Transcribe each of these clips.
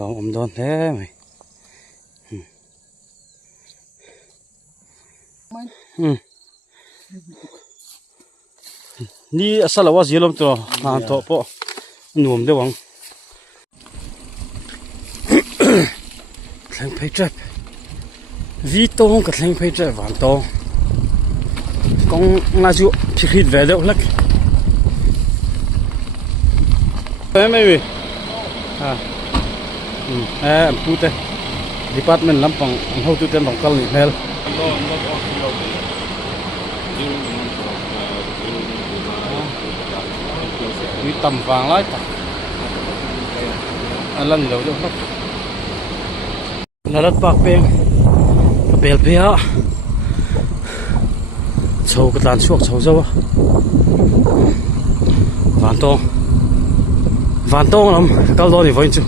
ลองอมดอนแท้ไหมนี่สลับว่าเสียลมตัวหางตัวปะหนุ่มเดี๋ยววังแทงไพ่จับวีโต้กับแทงไพ่จับหวานโตกงน่าจะพิคิดเวเดียวลักไม่มีพูดเลยdepartment lampang how to tell local email we tầm vàng lại lần đầu đâu là đất bạc bèn bèl bèo sâu cái tàn suộc sâu dâu ván to lắm cao to thì vậy chứ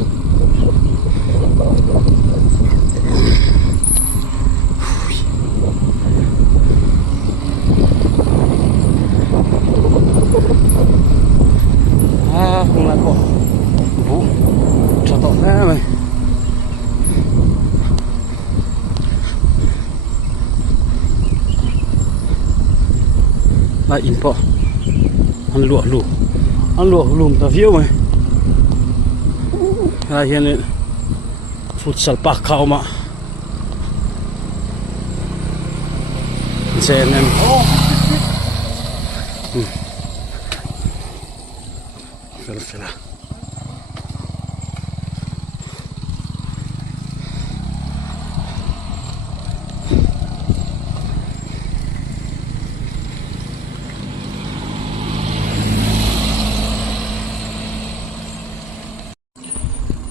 không lại có vũ cho tọt ra mày lại in po ăn lụa lùm ta phiêu mày lại hiện lên futsal park khao mà xem em فلفلة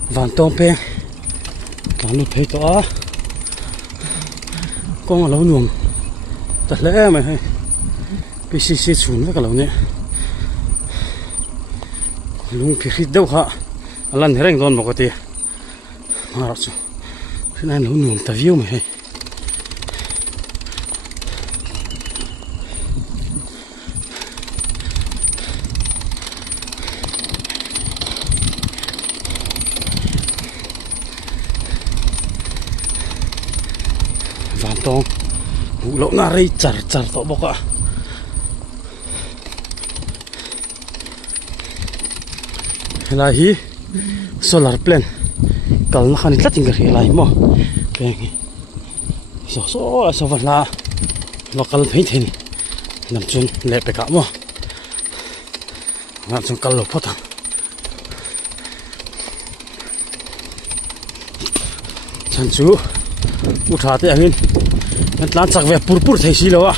vàng tôm pe vàng nút thấy to con lâu nhuộm thật lẽ mày hay bị xì xuống với cả lâu nhé lung phikit đâu hả lần hereng don một cái mà rồi cái này nó nhuộm ta view mày vàng tông vụ lỗ na rây char to bọc ạ là hi solar plant kal na khanit latin ka lai mo ke so van la local painting nam chun le pe ka mo nam chun kal lo phota chan chu uthate angin lan chak ve pur thei si lo a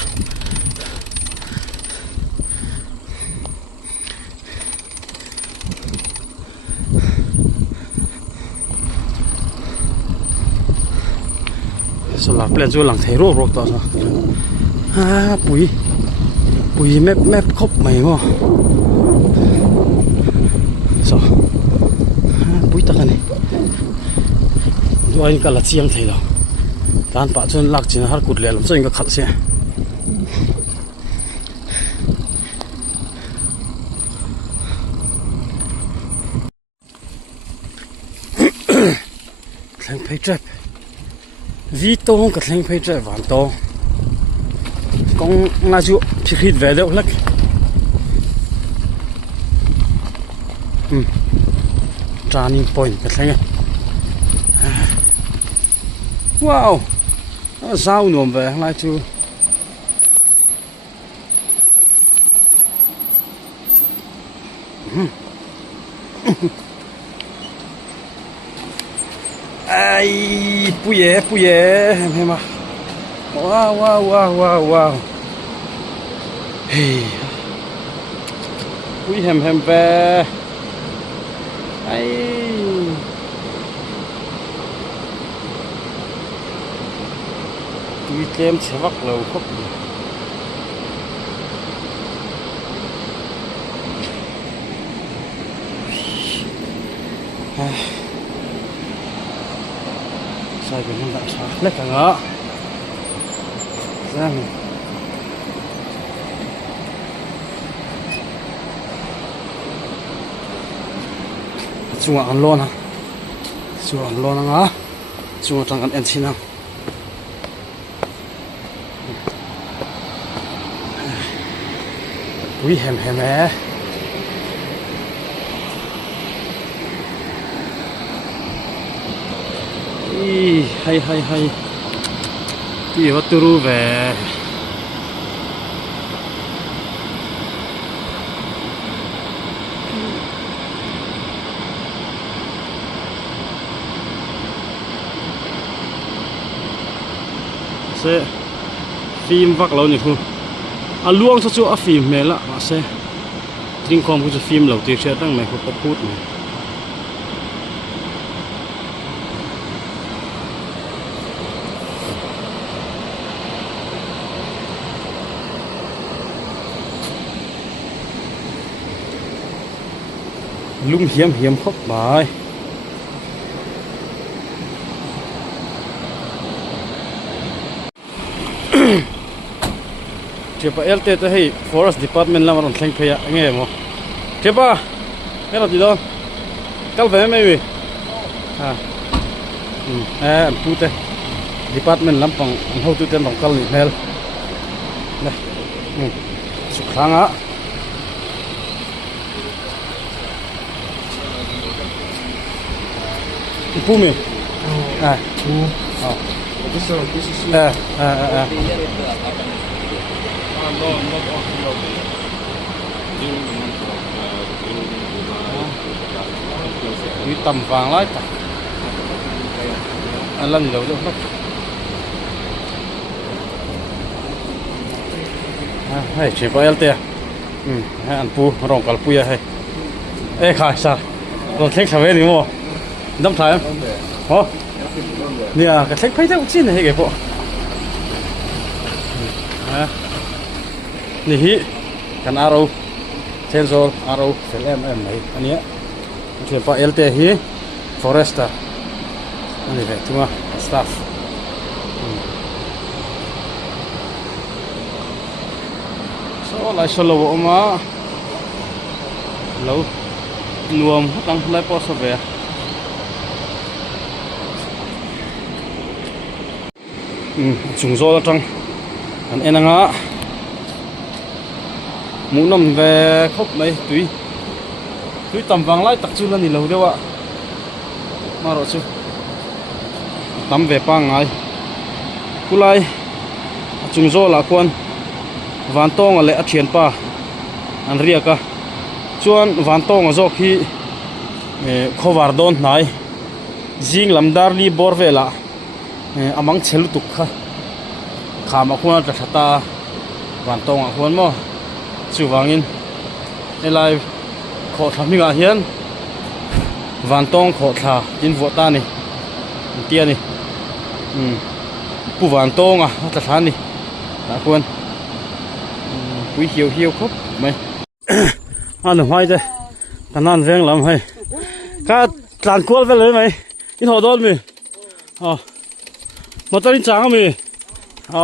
solar plant chu lang thei ro to sa pui map khop mai mo so pui ta kan duain kala chiang thei lo tan pa chun lak chin har kut le lam chuin ka khal se thang phai trap vi tô cái thằng phải chạy ván to con nga chú phikit về đâu lắc turning point cái thằng wow sao nôm về lại chú ai puye em à wow hey puye em về ai tui kem sẽ vắt lâu khóc sai bên nó đã sao lấy cả ngõ ra mình chung ăn luôn hả chuan lo na nga chu tang an en china ui hem e hai ti wa turu ve se phim vak lo ni khu a luang chu a phim me la ma se ding khom khu chu phim lo ti che tang me khu pa phut ni lung hiam khop bai Chepa LT ta hei forest department la maron thleng pheya nge mo Chepa mera ti don kal ve mai wi ha an pute department lampang an ho tu ten bang kal ni hel le su khanga pu mi pu this is Quý tầm vàng lái cả lần đầu đâu hay chỉ có LT hay ăn pu rong cả pu hay ê khai sao rong thích sao vậy đi mua đâm thái em hả nè cái thích phải theo chi này cái bộนี่ฮิกันอารูเซนโซลอารูเซลเอ็มไหนอันนี้เชื่อป่ะเอลเตฮิฟอเรสต์อันนี้เลยตัวสตาฟโซ่ไล่สโลว์ออกมาแล้วนวมตั้งไล่ปอสเบียจุงโซ่ตั้งอันเอ็นงะมูนำเวครบเลยตุยตำวางไล่ตักจุลนี่เราเดียวอะมารอชูตำเวปังไงกุไลจุงโซละควนวันตองอะไรอัดเชียนป้าอันเรียกะชวนวันตองอ่ะจอกที่ขวารดอนไหนจิงลำดาร์ลีบอร์เวล่ะอามังเชลุตุกค่ะขามาควรจะตาวันตองอ่ะควรมั้งจู่วางินไอ้ลายขอทำยังไงเฮียนวันตองขอท่ายินวัวตานี่เตี้ยนี่ผู้วันตองอ่ะจะทานนี่นะควรปุ้ยเหี่ยวครบไหมอันหนึ่งไว้เลยกันนั่นเร่งลำให้ก็หลานควรไปเลยไหมยินหัวโดนมั้ยอ๋อมาตอนนี้จ้างมั้ยอ๋อ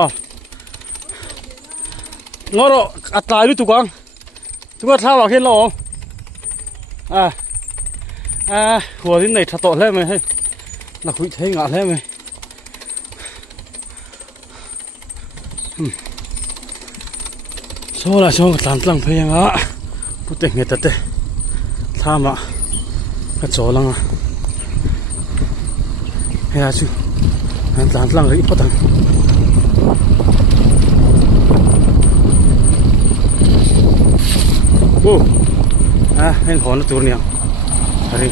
งอรอัดตายด้วยตุกังตุกังท้าวหลักเห็นหรอหัวที่ไหนถ้าโตแล้วไหมให้นักคุยเทงอ่ะแล้วไหมโซ่ละโซ่ตามตั้งเพลงอ่ะพูดเต็งเงี้ยแต่ท่ามาก็โซ่ลังอ่ะเฮ้ยชูตามตั้งเลยอีกพอตั้งโอ้เห็นหัวนัตัวเนี่ยอะไร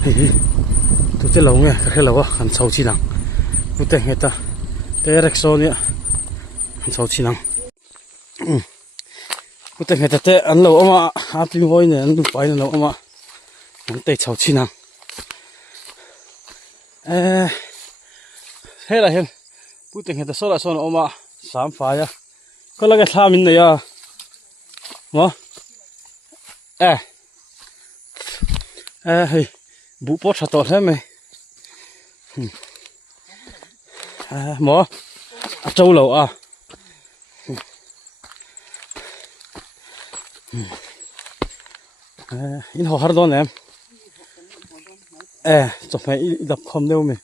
เฮ้ยตัวเจ้าเราไงแค่เราว่าขันเสาชีนังพูดแต่เหตุแต่เร็กโซเนี่ยขันเสาชีนังพูดแต่เหตุแต่อันเราเอามาอาพิมพ์ไว้เนี่ยอันดูไปเนี่ยเราเอามาอันแต่เสาชีนังเฮ้ยอะไรเห็นพูดถึงเหตุโซล่าโซนออกมาสามฝ่ายอะก็แล้วก็ทำมินเลยอะมั้งเฮ้ยบุปผาตัวใช่ไหมมั้งเจ้าเหล่าอ่ะ in ho har don em chop mai I dap khom deu me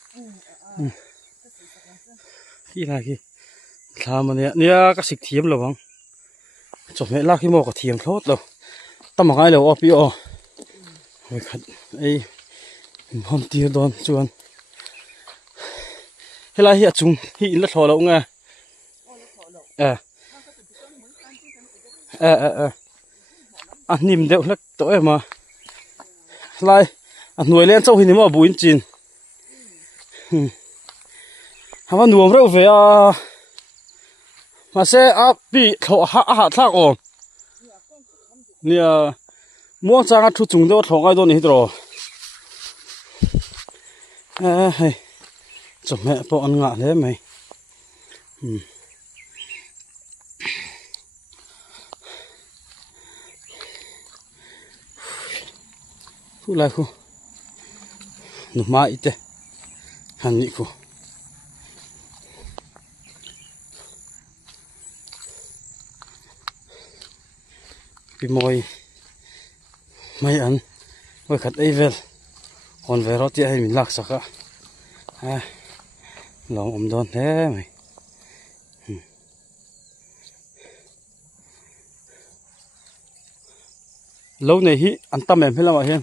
ki la ki thlam ania ka sik thiam lo bang chop mai la ki mo ka thiam thlot lo tam ngai lo opi o hoi khat ei hom tir don chuan hela hi achung hi in la thlo lo nga nim deuh hlek to ema lai hnuai len chau hi ni mo buin chin hawa nuam reuh ve a ma se a pi thlo ha thlak om nia muang changa thu chung deuh thlongai don hi tro hei chop me po an nga le mai khu lai khu nu ma ite han ni khu pi moi mai an oi khat ei vel hon ve ro ti ai min lak saka long om don he mai lâu này hi an tâm em hết là hiền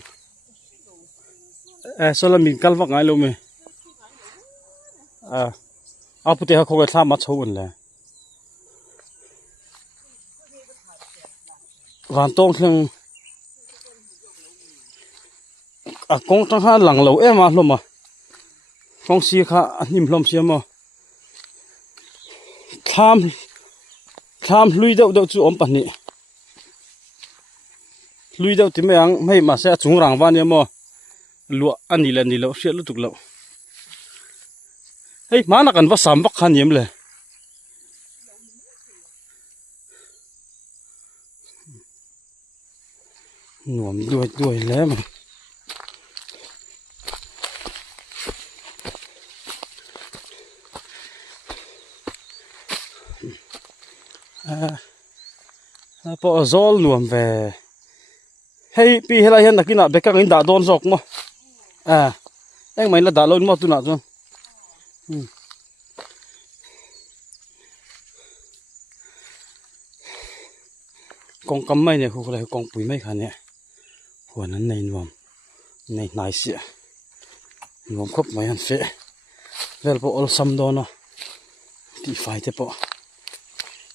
sao là mình cắt vắt ngay lâu mày áp bút họ không có tham mắt xấu vấn đề hoàn toàn là công trong hai lằng lâu em mà luôn mà phong xì khá nhìn lom xì mà tham lui đâu chú ôm bẩn nị lui đâu thì mấy mà sẽ trúng ràng van nhá mà lụa ăn đi lâu sẽ lúc tục lâu hey má nó cần vắt sắm vắt khăn nhímเลยnuông đuôi lé mà bỏ zol nuông về hey pi hela hian nakina bekang in da don jok mo eng mai la da lo mo tu na chon kong kam mai ne khu lai kong pui mai khan ne huan an nei nuam nei nai sia nuam khop mai an fe vel po ol sam do no ti fai te po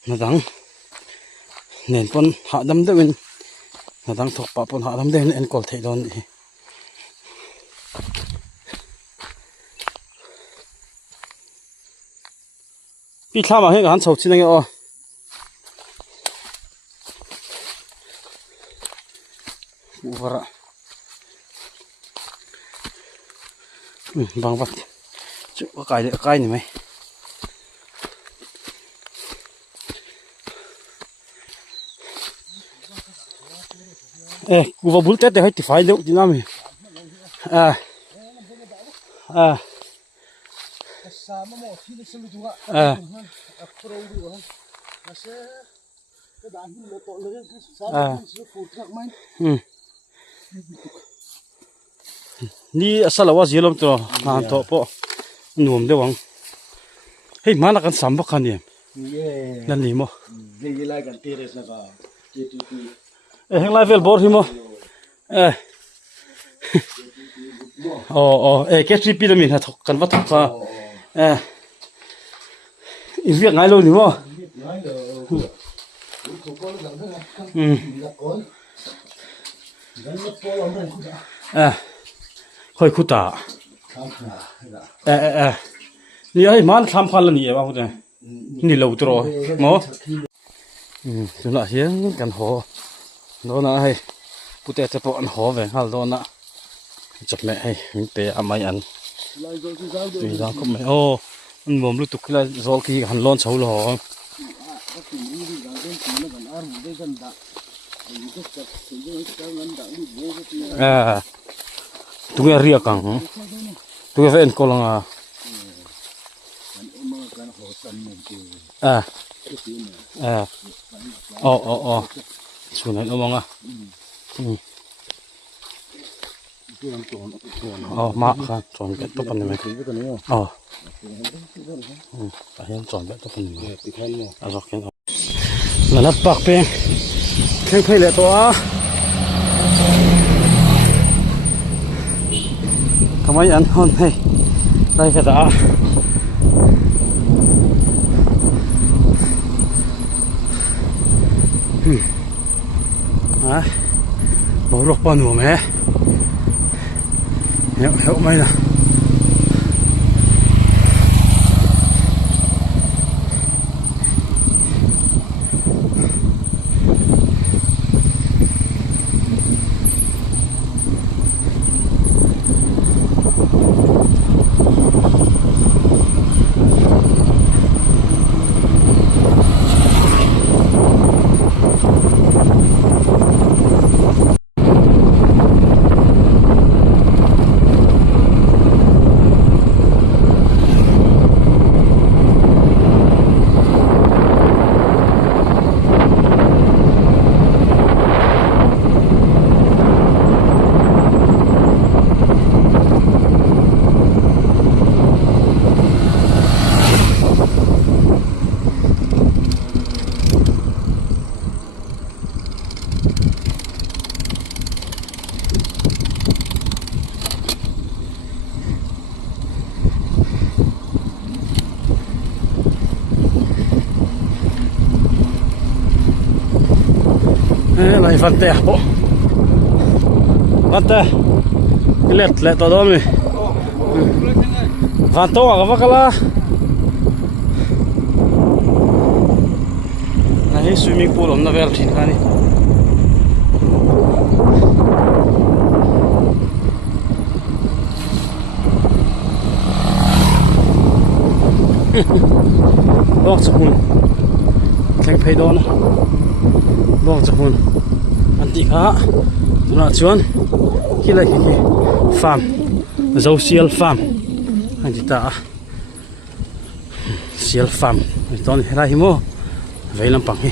na dang nen pon ha dam de win nó đang thuộc bà bọn họ lắm đây nên còn thấy đòn đi bị tham mà hết cả hắn sầu xin anh ơi vợ vâng vâng chứ có cái này mày cú vào bút tết để hay thì phải đâu thì nào mình ni asal awas yelom to han to po nuam de wang hey mana kan sambak kan ni nan ni mo lai kan tires na ka heng lai vel bor hi mo ke tri pi min ha thok kan wa thok ka in viet ngai lo ni mo khoi khuta ni ai man tham khan la ni ba hu ni lo tro mo tu la hian kan ho do na hay pute te po an ho ve hal do na chap me hay min te amai an tui da ko me an mom lu tuk la zol ki han lon chho lo tu ge ria kang tu ge ven ko langa ส่วนไหนเอามองอ่ะอ๋อมาครับจอนแกะตัวปันไหมอ๋อไปเห็นจอนแกะตัวปันไหมเอาจอกแกะแล้วนับปากเป็นแข่งเพลย์เลยตัวทำไมอันฮอนให้ได้แค่ตาบอกรบปนหัวแม่เฮ้ยไม่นะอะไรฟันเตะปะฟันเตะเล็ดตัวดอมนี่ฟันโตกับฟักละนะเฮ้ swimming pool ผมน่าเวลทิ้งกันนี่บอกสักคนแข่งเพย์ดอนบอกสักคนอันที่ข้าตัวนั้นชวนกี่ไรกี่ฟาร์มโซเชียลฟาร์มอันที่ตาเชียลฟาร์มตอนนี้ไรหิมะเวลัมปังฮี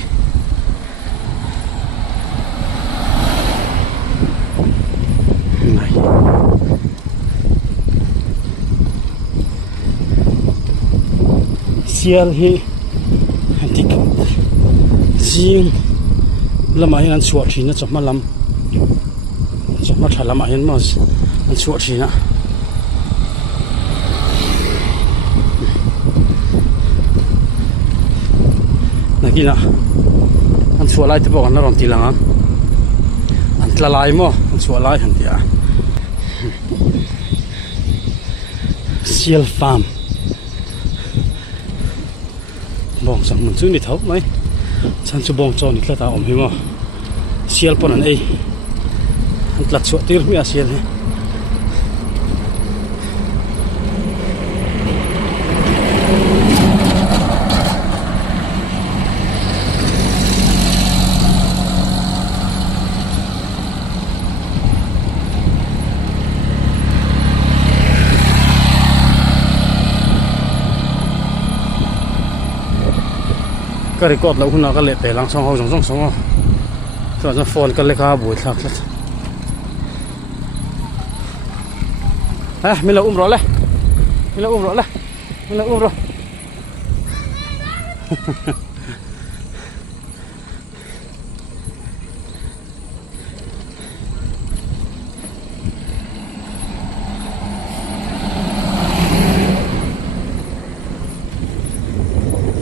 เชียลฮีอันที่ซิงลำไยนั้นสวดทีนะจับมาลำจับมาถ่ายลำไยนั้นมันสวดทีนะนักกีฬาอันสวดลายที่บอกกันนะรอนตีหลังอันละลายมั้งอันสวดลายหันที่อ่ะเซียลฟาร์มบอกสั่งมันซื้อในเท่าไหมฉันจะบอกจอนี่แค่ตาอมหิมะเสียลปนนั่นเองอันตรายสวดตีร์มีอาเซียนก็รีกอดแล้วคุณน้าก็เละไปหลัง2 ห้องก็จะโฟนกันเลยครับบุยทักเลยไม่ละรอเลยไม่ละรอเลยไม่ละรอ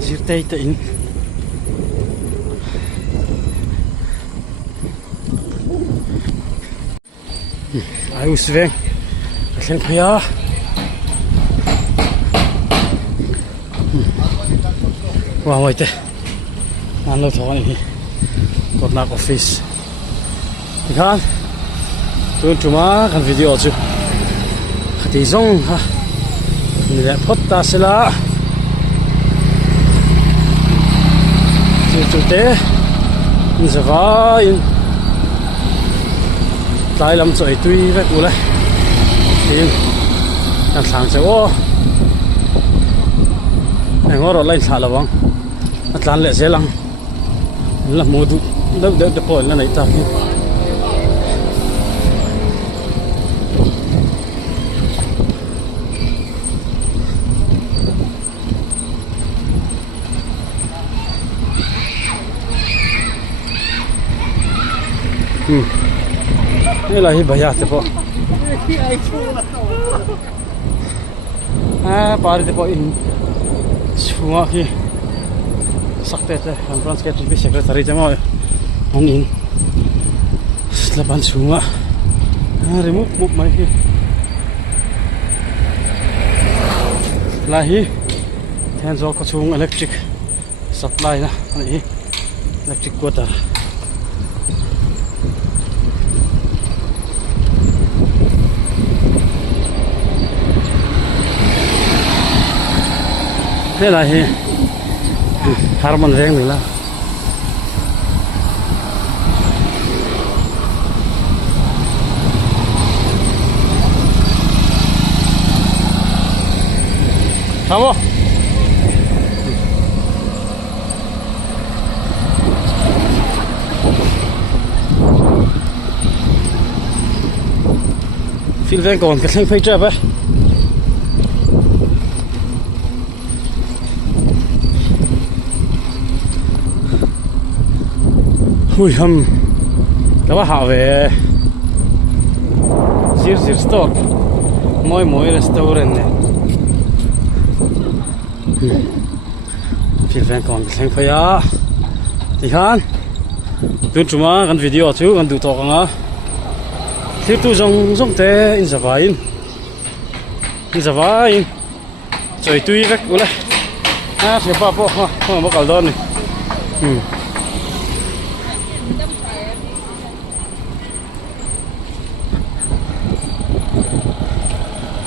จิตใจตื่นอายุสเวงเล่นพยาว่าไว้เถอะงานเราทำนี่กดนักออฟฟิศอีกครั้งตื่นจุมากันวิดีโอจูขัดจงฮะนี่แหละพอดตาเสละจุดเตะนี่สบายตายลำสวยตุยไปกูเลยทีมการสั่งเสียโอ้ไอ้งอรถไล่ถ่ายระวังอัตลันเละเสียหลังละโมดู เดี๋ยวปล่อยแล้วไหนจับนี่นี่อะไรที่บายาสิพ่อปาริเดพ่ออินชัวที่สักเตะเลยอันฟรานซ์เกตที่เช็คเลยสารีจะมาอันอินสลับอันชัวรีมูฟบุกมาที่ลาฮีแทนโซก็ชัวอิเล็กทริกซัพพลายนะนี่อิเล็กทริกวอเตอร์นี่อะไรฮีฮาร์มันแรงนี่ละครับผมฟิลแวนก่อนกระเซ็งไฟจับไปหุ้ยฮัมแต่ว่าหาเวซิร์สต็อกมอยรีสตอร์เนี่ยฟิลแฟนก่อนแข่งพยาที่ฮันดูจุมากันวิดีโอชูกันดูต่อกันอ่ะที่ตู้จงเตะอินสบายจอยตุยรักกูเลยเสียป้าพ่อมาเกาดอนนี่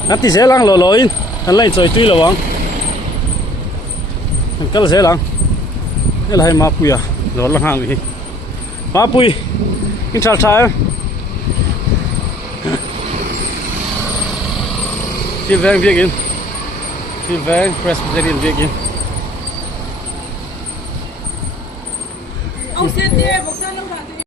นัดที่เสียหลังลอยอันไล่จอยตุยระวังก็เสียหลังนี่อะไรมาปุยอ่ะรถละห่างอีกมาปุยกินชาชาฟิลแวงเบียกินฟิลแวงเพรสเบเรียนเบียกินเอาเส้นเนี่ยบอก